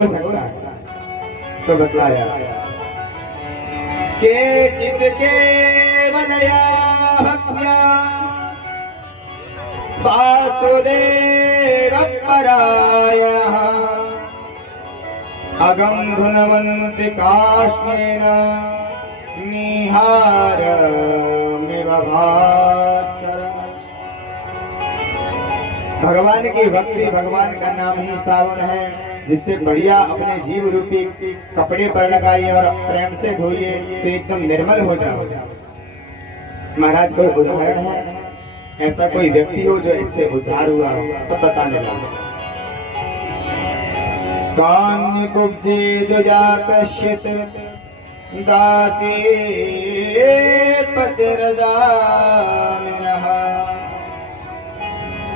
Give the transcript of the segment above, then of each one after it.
सकता है। तो बतलाया के चित के वलया भक्त्या वासुदेव परायणः अगम धुनवन्ति काष्णेन निहारमिव भास्कर। भगवान की भक्ति, भगवान का नाम ही सावन है, जिससे बढ़िया अपने जीव रूपी कपड़े पर लगाइए और प्रेम से धोइए तो एकदम निर्मल हो जाओ। महाराज कोई उदाहरण है, ऐसा कोई व्यक्ति हो जो इससे उद्धार हुआ हो तो बताने लगा। कान्य कुब्जे दुजा कश्यत दासी पतिरजामिनः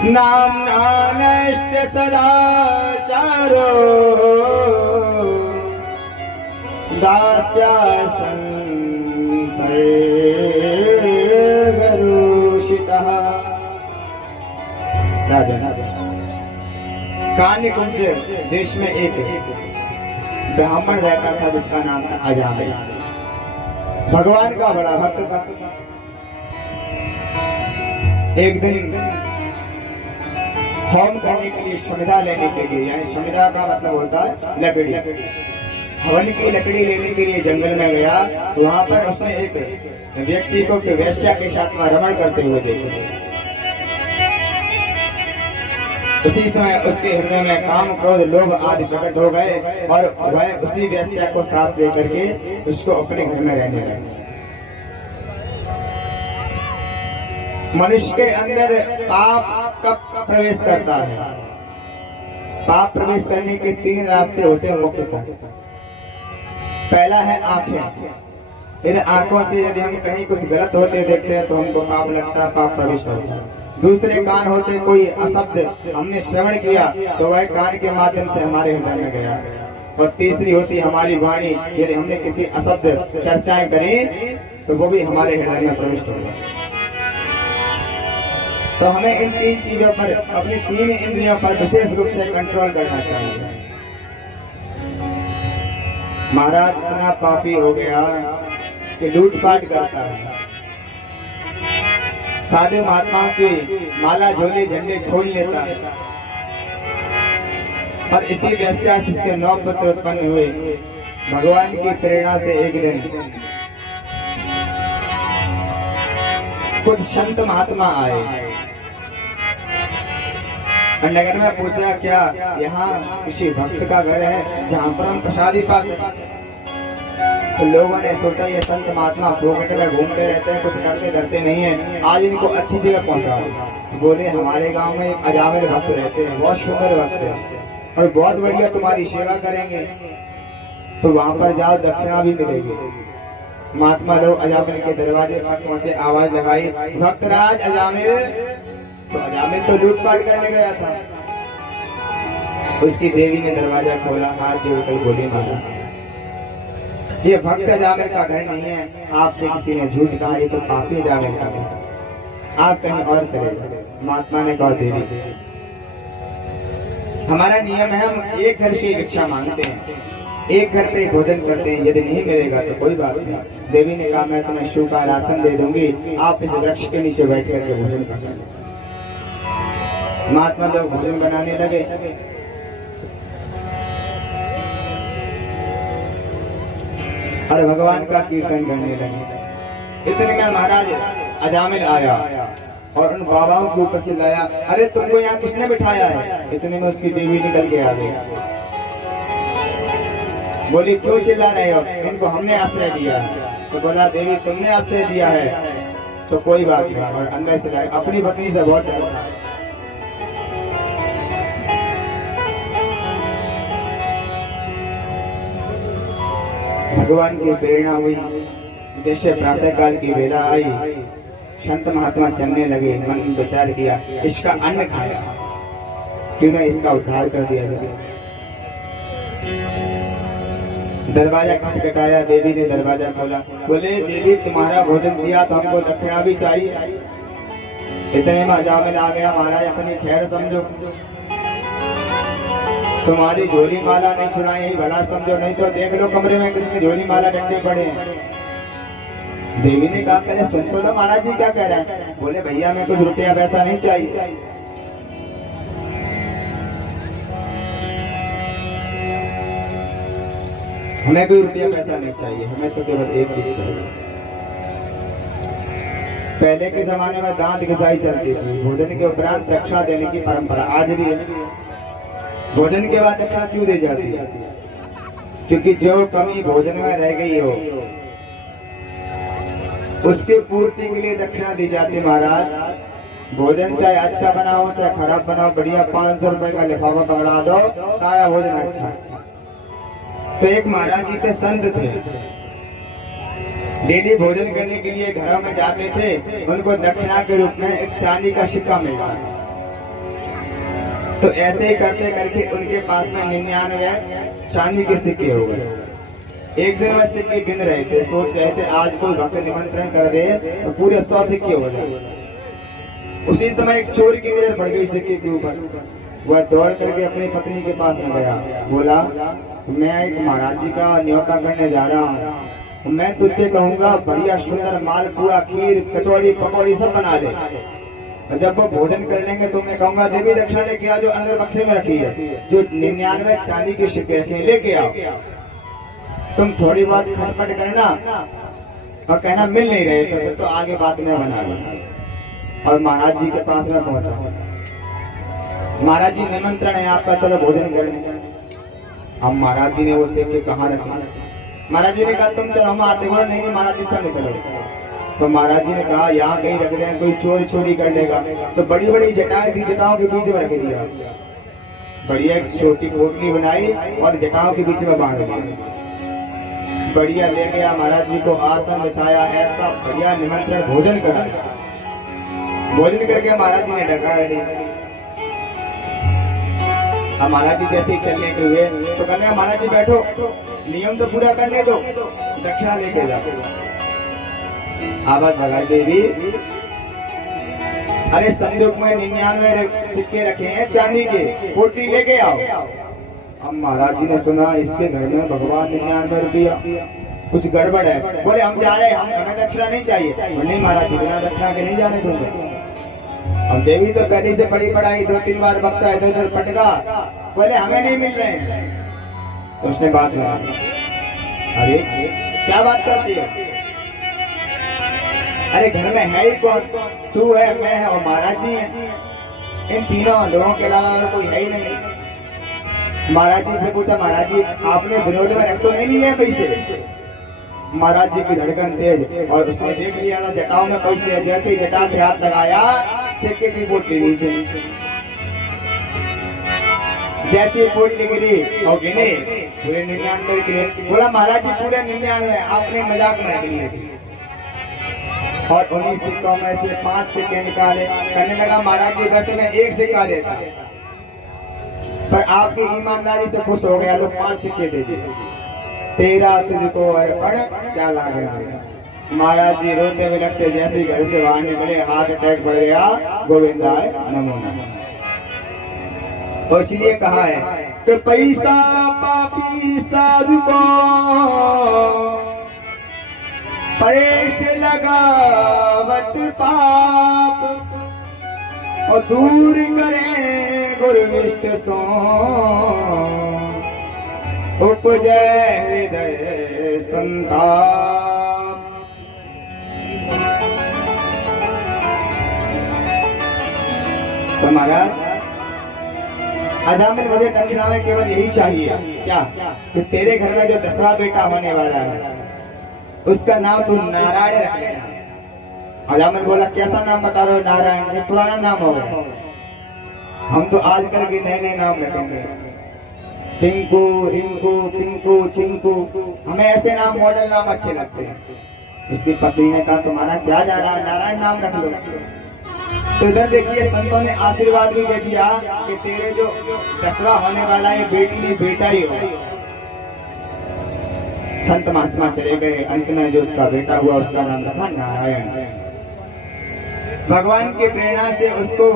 नाम्ना नष्ट सदाचारो दास्यासंसर्गदूषितः। राजा कान्य कुब्ज देश में एक ब्राह्मण रहता था जिसका नाम था अजामिल। भगवान का बड़ा भक्त था। एक दिन होम करने के लिए समिधा लेने के लिए, यानी समिधा का मतलब होता है लकड़ी, हवन की लकड़ी लेने के लिए जंगल में गया। वहां पर उसने एक व्यक्ति को वेश्या के साथ में रमण करते हुए देखा। उसी समय उसके हृदय में काम, क्रोध, लोभ आदि प्रकट हो गए और वह उसी वेश्या को साथ लेकर के उसको अपने घर में रहने लगे। मनुष्य के अंदर पाप कब प्रवेश करता है? पाप प्रवेश करने के 3 रास्ते होते हैं मुख्यतः। पहला है आंखें। इन आंखों से यदि हम कहीं कुछ गलत होते देखते हैं तो हमको पाप लगता है, पाप प्रवेश होता है। दूसरे कान होते, कोई अशब्द हमने श्रवण किया तो वह कान के माध्यम से हमारे हृदय में गया। और तीसरी होती हमारी वाणी, यदि हमने किसी अशब्द चर्चाएं करी तो वो भी हमारे हृदय में प्रविष्ट होगा। तो हमें इन 3 चीजों पर, अपनी 3 इंद्रियों पर विशेष रूप से कंट्रोल करना चाहिए। महाराज इतना पापी हो गया कि लूटपाट करता है, साधु महात्माओं की माला, झोले, झंडे छोड़ लेता है। और इसी वेश्या से इसके 9 पुत्र उत्पन्न हुए। भगवान की प्रेरणा से एक दिन कुछ संत महात्मा आए और नगर में पूछा, क्या यहाँ किसी भक्त का घर है जहाँ पर हम प्रसादी पा सकते? तो लोगों ने सोचा ये संत महात्मा फोकट में घूमते रहते हैं, कुछ करते करते नहीं है, आज इनको अच्छी जगह पहुँचाओ। बोले हमारे गांव में अजामिल भक्त रहते हैं, बहुत सुंदर भक्त है और बहुत बढ़िया तुम्हारी सेवा करेंगे, तो वहां पर जाओ, दक्षिणा भी मिलेगी। महात्मा लोग अजामिल के दरवाजे पर पहुंचे, आवाज लगाई, भक्तराज अजामिल। तो अजामिल तो लूटपाट करने गया था। उसकी देवी ने दरवाजा खोला, हाथ जोड़कर बोली, महाराज ये भक्त अजामिल का घर नहीं है, आपसे किसी ने झूठ कहा, ये तो पापी अजामिल का घर, आप कहीं और चले जाओ। महात्मा ने कहा, देवी हमारा नियम है, हम एक घर से भिक्षा मांगते हैं, एक घर पे भोजन करते हैं, यदि नहीं मिलेगा तो कोई बात नहीं। देवी ने कहा, मैं तुम्हें सूखा राशन दे दूंगी, आप इस वृक्ष के नीचे बैठ करके भोजन करना। महात्मा लोग भोजन बनाने लगे। और भगवान का कीर्तन करने लगे। इतने में महाराज अजामिल आया और उन बाबाओं के ऊपर चिल्लाया, अरे तुमको यहाँ किसने बिठाया है? इतने में उसकी देवी निकल के आ गई। बोली, क्यों चिल्ला रहे हो? इनको हमने आश्रय दिया है। तो बोला, देवी तुमने आश्रय दिया है तो कोई बात नहीं। और अंदर से लाए, अपनी पत्नी से बहुत डरता है। भगवान की प्रेरणा हुई। जैसे प्रातः काल की वेला आई, संत महात्मा चलने लगे। मन में विचार किया, इसका अन्न खाया, क्यों न इसका उद्धार कर दिया जाए। दरवाजा खटखटाया, देवी ने दरवाजा खोला। बोले, देवी तुम्हारा भोजन दिया तो हमको दक्षिणा भी चाहिए। इतने में अजामिल आ गया। महाराज अपनी खैर समझो। तुम्हारी झोली माला नहीं छुड़ाई यही भला समझो, नहीं तो देख लो कमरे में कितनी झोली माला डंडे पड़े हैं। देवी ने कहा कहते सुन तो लो महाराज जी क्या कह रहे हैं। बोले भैया मैं कुछ रुपया पैसा नहीं चाहिए, हमें कोई रुपया पैसा नहीं चाहिए, हमें तो केवल एक चीज चाहिए। पहले के जमाने में दांत घिसाई चलती थी, भोजन के उपरांत दक्षिणा देने की परंपरा आज भी है। भोजन के बाद दक्षिणा क्यों दी जाती है? क्योंकि जो कमी भोजन में रह गई हो उसकी पूर्ति के लिए दक्षिणा दी जाती है। महाराज भोजन चाहे अच्छा बनाओ चाहे खराब बनाओ, बढ़िया 500 रुपए का लिफाफा पकड़ा दो, सारा भोजन अच्छा। तो एक महाराज जी के संत थे, डेली भोजन करने के लिए घरों में जाते थे, उनको दक्षिणा के रूप में एक चांदी का सिक्का मिला। तो ऐसे ही करते करके उनके पास में 99 चांदी के सिक्के हो गए। एक दिन वह सिक्के गिन रहे थे, सोच रहे थे आज कोई भक्त निमंत्रण कर दे तो पूरे 100 सिक्के हो जाए। उसी समय एक चोर की नजर पड़ गई सिक्के के ऊपर। वह दौड़ करके अपनी पत्नी के पास में गया, बोला मैं एक महाराज जी का न्योता करने जा रहा हूँ, मैं तुझसे कहूंगा बढ़िया सुंदर मालपुआ खीर कचौड़ी पकौड़ी सब बना दे। जब वो भोजन कर लेंगे तो मैं कहूंगा देवी दक्षिणा लेके आओ, जो अंदर बक्से में रखी है, जो 99 चांदी के सिक्के लेके आओ। तुम थोड़ी बहुत खटपट करना और कहना मिल नहीं रहे, तो फिर तो आगे बात में बना लो। और महाराज जी के पास में पहुंचा, महाराज जी निमंत्रण है आपका, चलो भोजन करने। हम महाराज जी ने वो सिक्के कहाँ रखे? महाराज जी ने कहा तुम चलो, हम आते बोल नहीं, महाराज जी संग चलो। तो महाराज जी ने कहा यहाँ कहीं रख रहे हैं, कोई चोरी चोरी कर लेगा। तो बड़ी बड़ी जटाएं थी, जटाओं के बीच में रख दिया, बढ़िया एक छोटी पोटली बनाई और जटाओं के बीच में बांध दिया। बढ़िया ले गया महाराज जी को आसन बिछाया, ऐसा बढ़िया निमंत्रण भोजन कराया। भोजन करके महाराज जी ने डका रेडी। अब महाराज जी जैसे ही चलने के हुए तो कहने महाराज जी बैठो, नियम तो पूरा करने दो, दक्षिणा लेके जाओ। आवाज लगाई देवी, अरे संदूक में 99 सिक्के रखे हैं चांदी के, पोटली लेके आओ। अब महाराज जी ने सुना इसके घर में भगवान 99 रुपया, कुछ गड़बड़ है। बोले हम जा रहे हैं, हमें दक्षिणा नहीं चाहिए। नहीं महाराज जी बिना दक्षिणा के नहीं जाने दूंगा। अब देवी तो पहले से पड़ी पढ़ाई, 2-3 बार बक्सा इधर उधर पटका, बोले हमें नहीं मिल रहे हैं। तो उसने बात मानी, अरे क्या बात करती है? अरे घर में है ही कौन? तू है, मैं है और महाराज जी है। इन तीनों लोगों के अलावा कोई है ही नहीं। महाराज जी से पूछा, महाराज जी आपने विनोद में रख तो नहीं लिए पैसे? महाराज जी की धड़कन तेज और उसने देख लिया था जटाओं में पैसे। जैसे ही जटा से हाथ लगाया, सिक्के की पोटली नीचे, जैसी पोटली गिरी और गिने पूरे 99 गिरे। बोला महाराज जी पूरे 99 आपने मजाक में रख लिए थे। और उन्हीं सिक्कों में से 5 सिक्के निकाले। कहने लगा महाराज जी वैसे मैं 1 सिक्का देता, पर आपकी ईमानदारी से खुश हो गया तो 5 सिक्के दे दिए। तेरा तुझको अर्पण क्या लागे। महाराज जी रोते बिलखते जैसे ही घर से बाहर निकले, हार्ट अटैक बढ़ गया। गोविंदाय नमो नमः। और इसलिए कहा है कि पैसा पापी साधु को परेश लगावत पाप, और दूर करे गुरुविष्ट सो उपजय हृदय संताप। तो महाराज अजामिल मुझे दक्षिणा में केवल यही चाहिए, क्या कि तेरे घर में जो 10वां बेटा होने वाला है उसका नाम तू नारायण रख लेना। अजामिल बोला कैसा नाम बता रहे हो? नारायण, ये पुराना नाम हो गया, हम तो आजकल के नए नए नाम रखेंगे, टिंकू रिंकू पिंकू चिंकू, हमें ऐसे नाम मॉडल नाम अच्छे लगते हैं। उसकी पत्नी ने कहा तुम्हारा क्या जा रहा है, नारायण नाम रख लो। तो इधर देखिए संतों ने आशीर्वाद भी दे दिया कि तेरे जो 10वां होने वाला है बेटी बेटा ही हो। संत महात्मा चले गए, अंत में जो उसका बेटा हुआ उसका नाम रखा नारायण। भगवान की प्रेरणा से उसको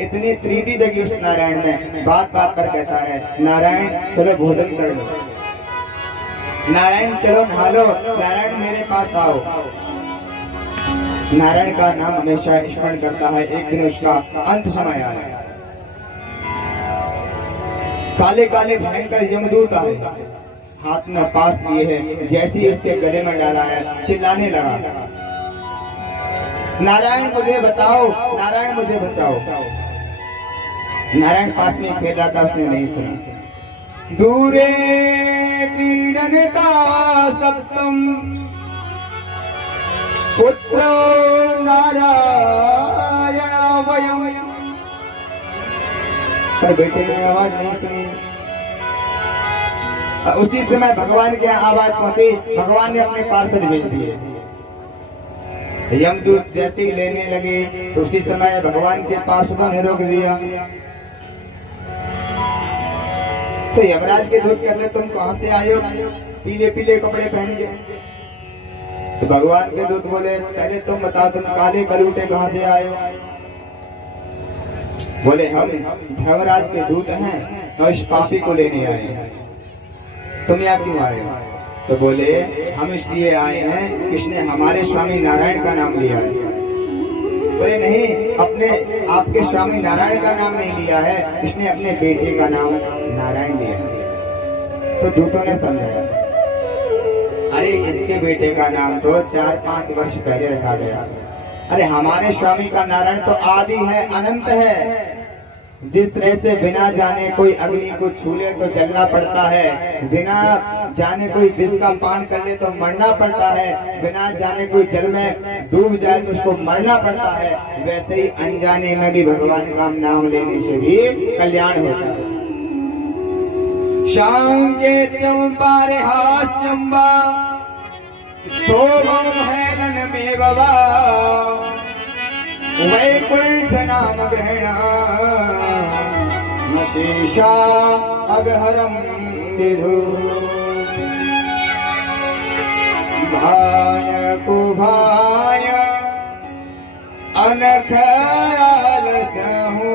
इतनी प्रीति जगी उस नारायण में, बात बात पर कहता है नारायण चलो भोजन कर लो, नारायण चलो नहा लो, नारायण मेरे पास आओ। नारायण का नाम हमेशा स्मरण करता है। एक दिन उसका अंत समय आया, काले काले भयंकर यमदूत आए, हाथ में पास लिए है, जैसे ही उसके गले में डाला है चिल्लाने लगा, नारायण मुझे बताओ, नारायण मुझे बचाओ। नारायण पास में खेल रहा था, उसने नहीं सुना। दूरे पीड़न का सप्तम पुत्र नारायण वयम, पर बेटे ने आवाज नहीं सुनी। उसी समय भगवान के आवाज पहुंची, भगवान ने अपने पार्षद भेज दिए। यमदूत जैसे ही लेने लगे तो उसी समय भगवान के पार्षदों ने रोक दिया। तो यमराज के दूत कहते तुम कहां से आए हो, पीले पीले कपड़े पहन के। तो भगवान के दूत बोले पहले तुम बताओ, तुम काले कलूटे कहां से आए हो। बोले हम धर्मराज के दूत हैं और इस पापी को लेने आए हैं। तुम यहाँ क्यों आए हो? तो बोले हम इसलिए आए हैं, इसने हमारे स्वामी नारायण का नाम लिया है। बोले नहीं, अपने आपके स्वामी नारायण का नाम नहीं लिया है, इसने अपने बेटे का नाम नारायण लिया है। तो दूतों ने समझाया, अरे इसके बेटे का नाम तो 4-5 वर्ष पहले रखा गया। अरे हमारे स्वामी का नारायण तो आदि है, अनंत है। जिस तरह से बिना जाने कोई अग्नि को छू ले तो जलना पड़ता है, बिना जाने कोई विष का पान कर ले तो मरना पड़ता है, बिना जाने कोई जल में डूब जाए तो उसको मरना पड़ता है, वैसे ही अनजाने में भी भगवान का नाम लेने से भी कल्याण होता है। शांकेत्यं पारिहास्यं वा स्तोमं हेलनमेव वा वैकुंठ नाम ग्रहण शेषा अगहरम विधु। भाय कुभाय अनख आलसहु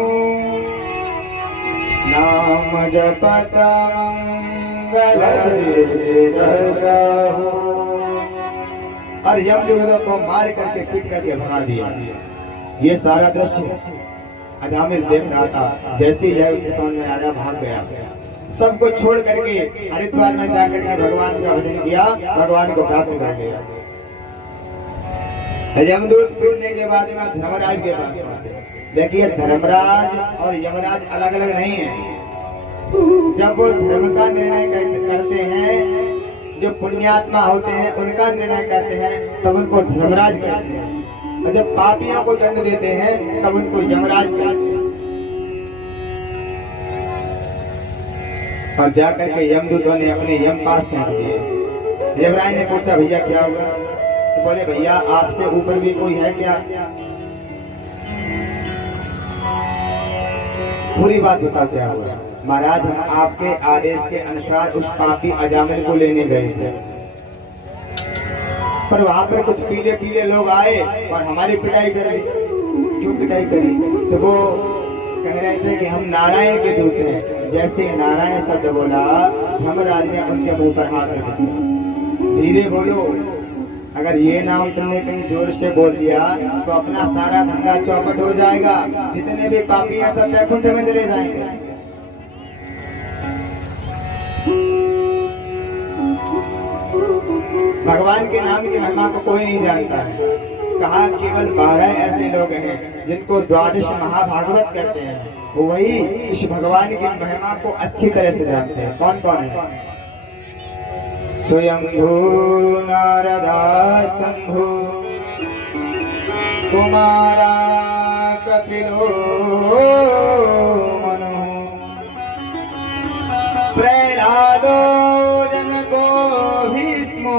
नाम जपत मंगल। और यमदूतों को मार करके पीट करके भगा दिया। ये सारा दृश्य अजामिल देख रहा था। जैसे ही यह उसे समझ में आया भाग गया, सबको छोड़ करके हरिद्वार में जाकर के भगवान का भजन किया, भगवान को प्राप्त कर लिया। यमदूत पीटने के बाद में धर्मराज के पास पहुंचे। देखिए धर्मराज और यमराज अलग अलग नहीं है। जब वो धर्म का निर्णय करते हैं, जो पुण्यात्मा होते हैं उनका निर्णय करते हैं, तब उनको धर्मराज कहते हैं, और जब पापियों को दंड देते हैं तब उनको यमराज कहते हैं। और जाकर के यमदूतों ने अपने यम पास कर दिए। यमराज ने पूछा भैया क्या हुआ? तो बोले भैया आपसे ऊपर भी कोई है क्या? पूरी बात बता क्या हुआ? महाराज हम आपके आदेश के अनुसार उस पापी अजामिल को लेने गए थे, पर वहां पर कुछ पीले पीले लोग आए और हमारी पिटाई कर दी। क्यों पिटाई करी? तो वो कह रहे थे कि हम नारायण के दूत हैं। जैसे नारायण शब्द बोला, धर्मराज ने उनके मुंह पर हाथ रख दिया। धीरे बोलो, अगर ये नाम तुमने कहीं जोर से बोल दिया तो अपना सारा धंधा चौपट हो जाएगा। जितने भी पापी हैं सब वैकुंठ में चले जाएंगे। भगवान के नाम की महिमा को कोई नहीं जानता है। कहा केवल 12 ऐसे लोग हैं जिनको द्वादश महाभागवत कहते हैं, वही इस भगवान की महिमा को अच्छी तरह से जानते हैं। कौन कौन है? स्वयंभू नारदा शंभु कुमारा कपिलो मनु प्रहलादो जनको भीष्मो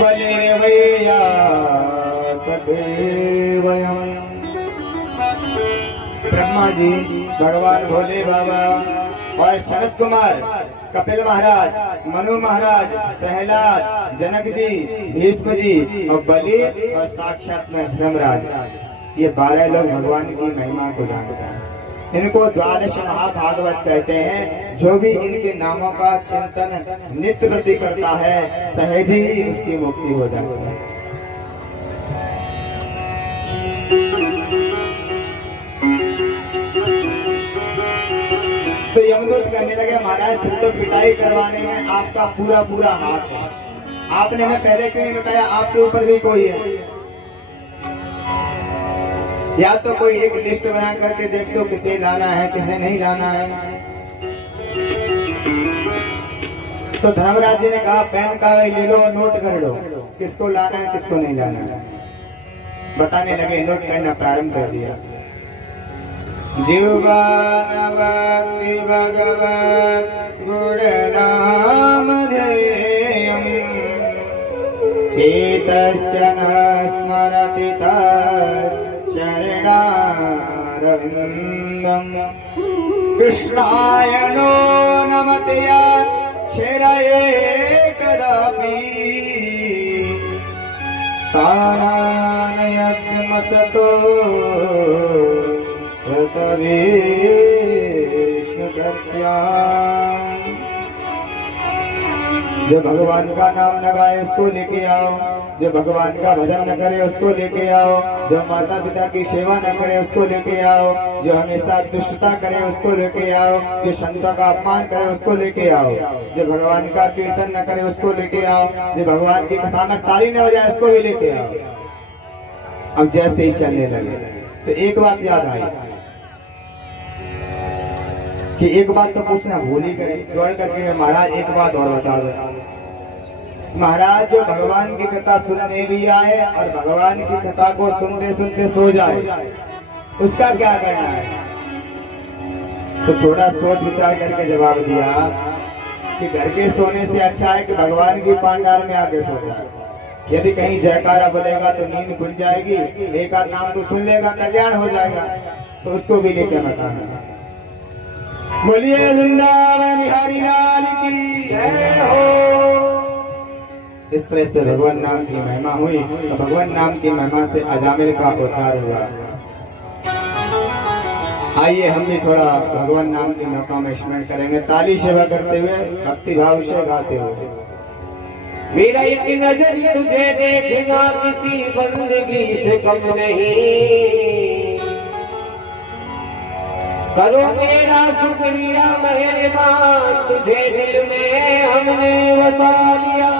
बलिर्वैया सदेवयम्। ब्रह्मा जी, भगवान भोले बाबा और शरद कुमार, कपिल महाराज, मनु महाराज, प्रहलाद, जनक जी, भीष्म जी और बलि और साक्षात में धर्मराज, ये 12 लोग भगवान की महिमा को जानते हैं। इनको द्वादश महाभागवत कहते हैं। जो भी इनके नामों का चिंतन नित्य प्रति करता है सहज ही उसकी मुक्ति हो जाती है। तो यमदूत कहने लगे महाराज फिर तो पिटाई करवाने में आपका पूरा पूरा हाथ है। आपने हमें पहले क्यों नहीं बताया आपके ऊपर भी कोई है? या तो कोई एक लिस्ट बना करके देख लो किसे लाना है किसे नहीं लाना है। तो धर्मराज जी ने कहा पेन कागज ले लो और नोट कर लो किसको लाना है किसको नहीं लाना है। बताने लगे, नोट करना प्रारंभ कर दिया। जीवान भक्ति भगवत गुण नाम ध्येयम् चेतस्य न स्मरति चरणारविन्दम् कृष्णाय नो नमते शिरये कदापि तारानयद्मसतो विष्णु प्रत्या। जो भगवान का नाम न गाए उसको लेके आओ, जो भगवान का भजन न करे उसको लेके आओ, जो माता पिता की सेवा न करे उसको लेके आओ, जो हमेशा दुष्टता करे उसको लेके आओ, जो संतों का अपमान करे उसको लेके आओ, जो भगवान का कीर्तन न करे उसको लेके आओ, जो भगवान की कथा में ताली न बजाए उसको भी लेके आओ। अब जैसे ही चलने लगे तो एक बात याद आई कि एक बात तो पूछना भूल ही गए। दौड़ करके महाराज एक बात और बता दो। महाराज जो भगवान की कथा सुनने भी आए और भगवान की कथा को सुनते सुनते सो जाए उसका क्या करना है? तो थोड़ा सोच विचार करके जवाब दिया कि घर के सोने से अच्छा है कि भगवान की पांडाल में आके सो जाए। यदि कहीं जयकारा बोलेगा तो नींद खुल जाएगी, एक आध नाम तो सुन लेगा, कल्याण हो जाएगा। तो उसको भी लेके बताना। बोलिए वृंदावन बिहारी लाल की जय हो। इस तरह से भगवान नाम की महिमा हुई। तो भगवान नाम की महिमा से अजामिल का उद्धार हुआ। आइए हम भी थोड़ा भगवान नाम की महिमा में स्मरण करेंगे, ताली सेवा करते हुए, भक्ति भाव से गाते हुए। मेरा एक नजर तुझे देखना किसी बंदगी से कम नहीं, करो मेरा शुक्रिया मेहरबान, तुझे दिल में हमने बसा लिया।